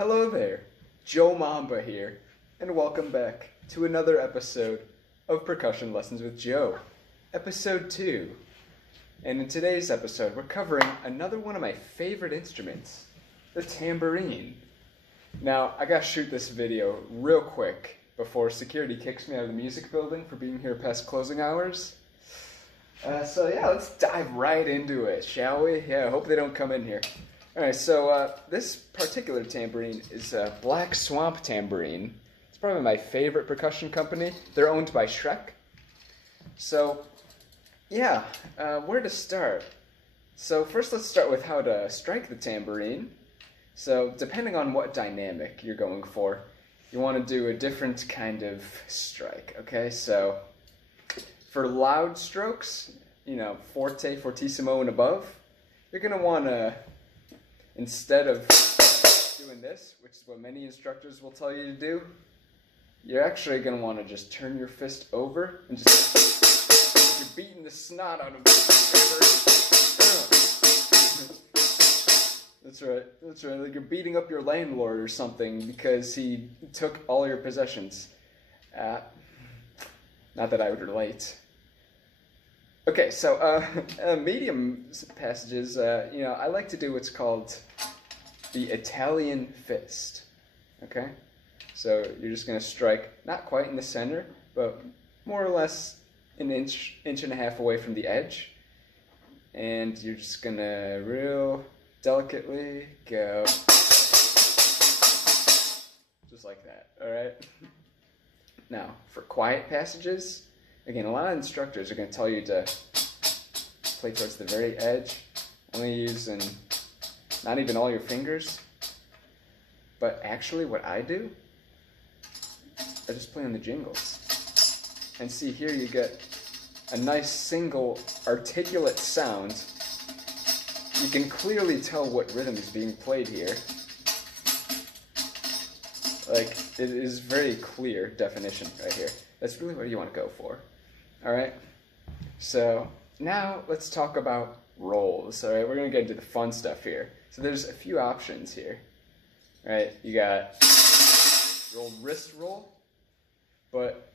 Hello there, Joe Mamba here, and welcome back to another episode of Percussion Lessons with Joe, episode 2. And in today's episode, we're covering another one of my favorite instruments, the tambourine. Now, I gotta shoot this video real quick before security kicks me out of the music building for being here past closing hours. So yeah, let's dive right into it, shall we? Yeah, I hope they don't come in here. Alright, so this particular tambourine is Black Swamp Tambourine. It's probably my favorite percussion company. They're owned by Shrek. So, yeah, where to start? So first let's start with how to strike the tambourine. So depending on what dynamic you're going for, you want to do a different kind of strike, okay? So for loud strokes, you know, forte, fortissimo, and above, you're going to want to, instead of doing this, which is what many instructors will tell you to do, you're actually going to want to just turn your fist over and just, you're beating the snot out of it. That's right, like you're beating up your landlord or something because he took all your possessions. Not that I would relate. Okay, so medium passages, you know, I like to do what's called the Italian fist, okay? So you're just going to strike, not quite in the center, but more or less an inch and a half away from the edge. And you're just going to real delicately go, just like that, all right? Now, for quiet passages, again, a lot of instructors are going to tell you to play towards the very edge, only using not even all your fingers. But actually what I do, I just play on the jingles. And see, here you get a nice single articulate sound. You can clearly tell what rhythm is being played here. Like, it is very clear definition right here. That's really what you want to go for. Alright? So, now let's talk about rolls. Alright, we're going to get into the fun stuff here. So there's a few options here. Alright, you got your wrist roll, but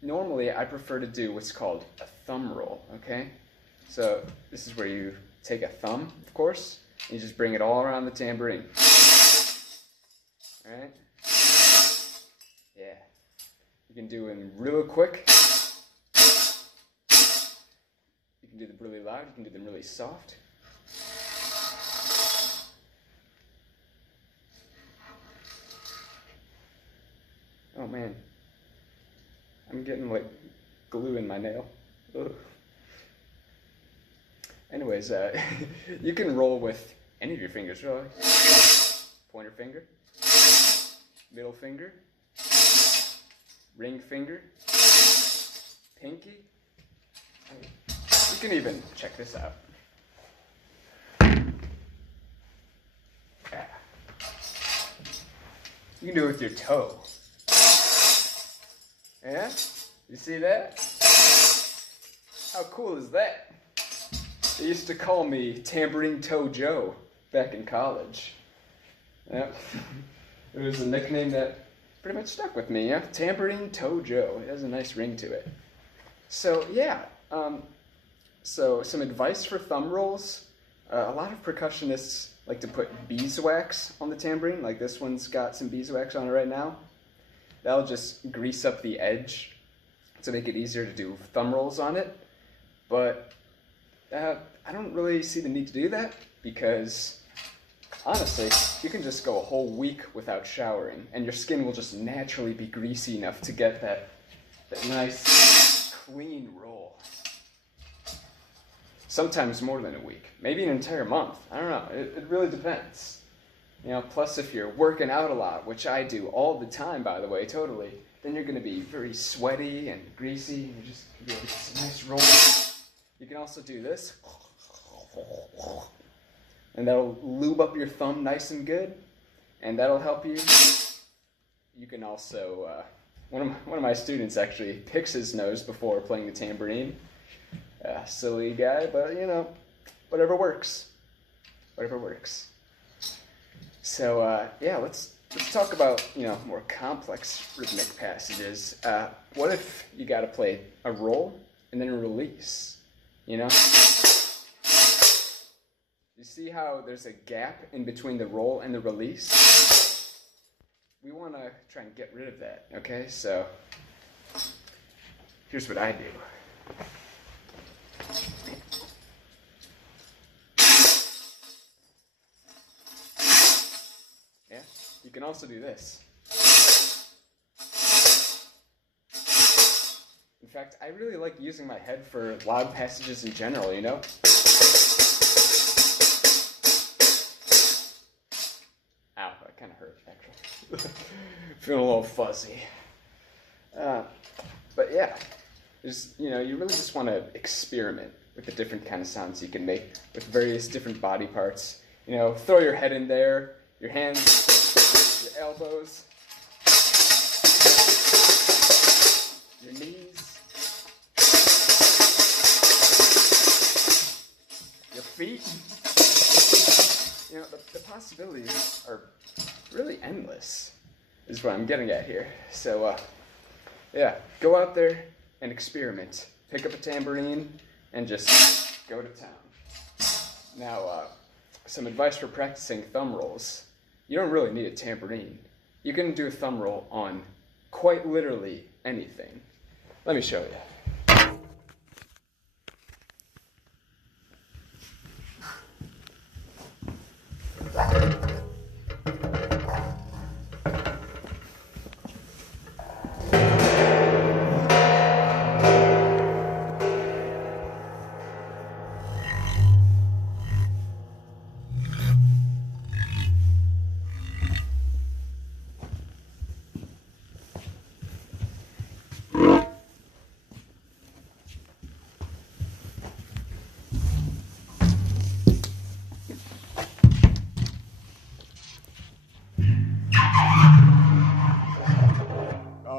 normally I prefer to do what's called a thumb roll, okay? So this is where you take a thumb, of course, and you just bring it all around the tambourine. Alright? Yeah. You can do them real quick. You can do them really loud. You can do them really soft. Oh man. I'm getting like glue in my nail. Ugh. Anyways, you can roll with any of your fingers, really. Pointer finger, middle finger, ring finger, pinky. You can even check this out. You can do it with your toe. Yeah? You see that? How cool is that? They used to call me Tambourine Toe Joe back in college. Yep. It was a nickname that pretty much stuck with me, yeah? Tambourine Toe Joe. It has a nice ring to it. So, yeah. So, some advice for thumb rolls. A lot of percussionists like to put beeswax on the tambourine. Like this one's got some beeswax on it right now. That'll just grease up the edge to make it easier to do thumb rolls on it. But I don't really see the need to do that because, honestly, you can just go a whole week without showering and your skin will just naturally be greasy enough to get that nice, clean roll. Sometimes more than a week, maybe an entire month. I don't know, it really depends. You know, plus if you're working out a lot, which I do all the time, by the way, totally, then you're going to be very sweaty and greasy, and you're just going to be able to get a nice roll. You can also do this, and that'll lube up your thumb nice and good, and that'll help you. You can also, one of my students actually picks his nose before playing the tambourine. Silly guy, but you know, whatever works. Whatever works. So yeah, let's talk about more complex rhythmic passages. What if you got to play a roll and then a release? You see how there's a gap in between the roll and the release? We want to try and get rid of that. Okay, so here's what I do. Yeah, you can also do this. In fact, I really like using my head for loud passages in general, Ow, that kind of hurt, actually. Feeling a little fuzzy. But yeah, you really just want to experiment with the different kind of sounds you can make with various different body parts. Throw your head in there, your hands, your elbows, your knees, your feet. The possibilities are really endless, is what I'm getting at here. So, yeah, go out there and experiment. Pick up a tambourine and just go to town. Now, some advice for practicing thumb rolls. You don't really need a tambourine. You can do a thumb roll on quite literally anything. Let me show you.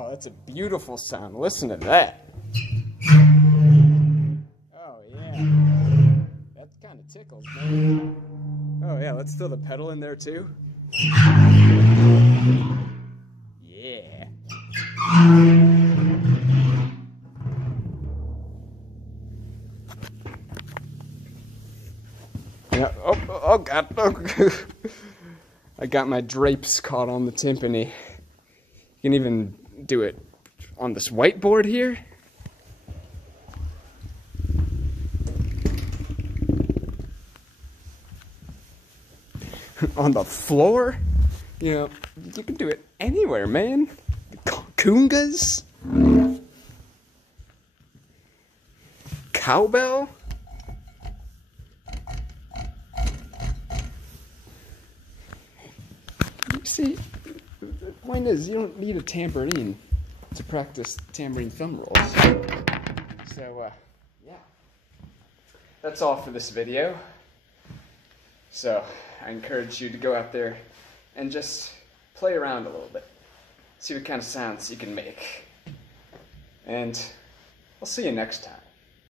That's a beautiful sound. Listen to that. Oh, yeah. That kind of tickles, man. Oh, yeah, let's throw the pedal in there, too. Yeah. Oh, God. Oh. I got my drapes caught on the timpani. You can even do it on this whiteboard here. On the floor. You can do it anywhere, man. Congas. Cowbell. See, the point is, you don't need a tambourine to practice tambourine thumb rolls. So, yeah. That's all for this video. So, I encourage you to go out there and just play around a little bit. See what kind of sounds you can make. And I'll see you next time.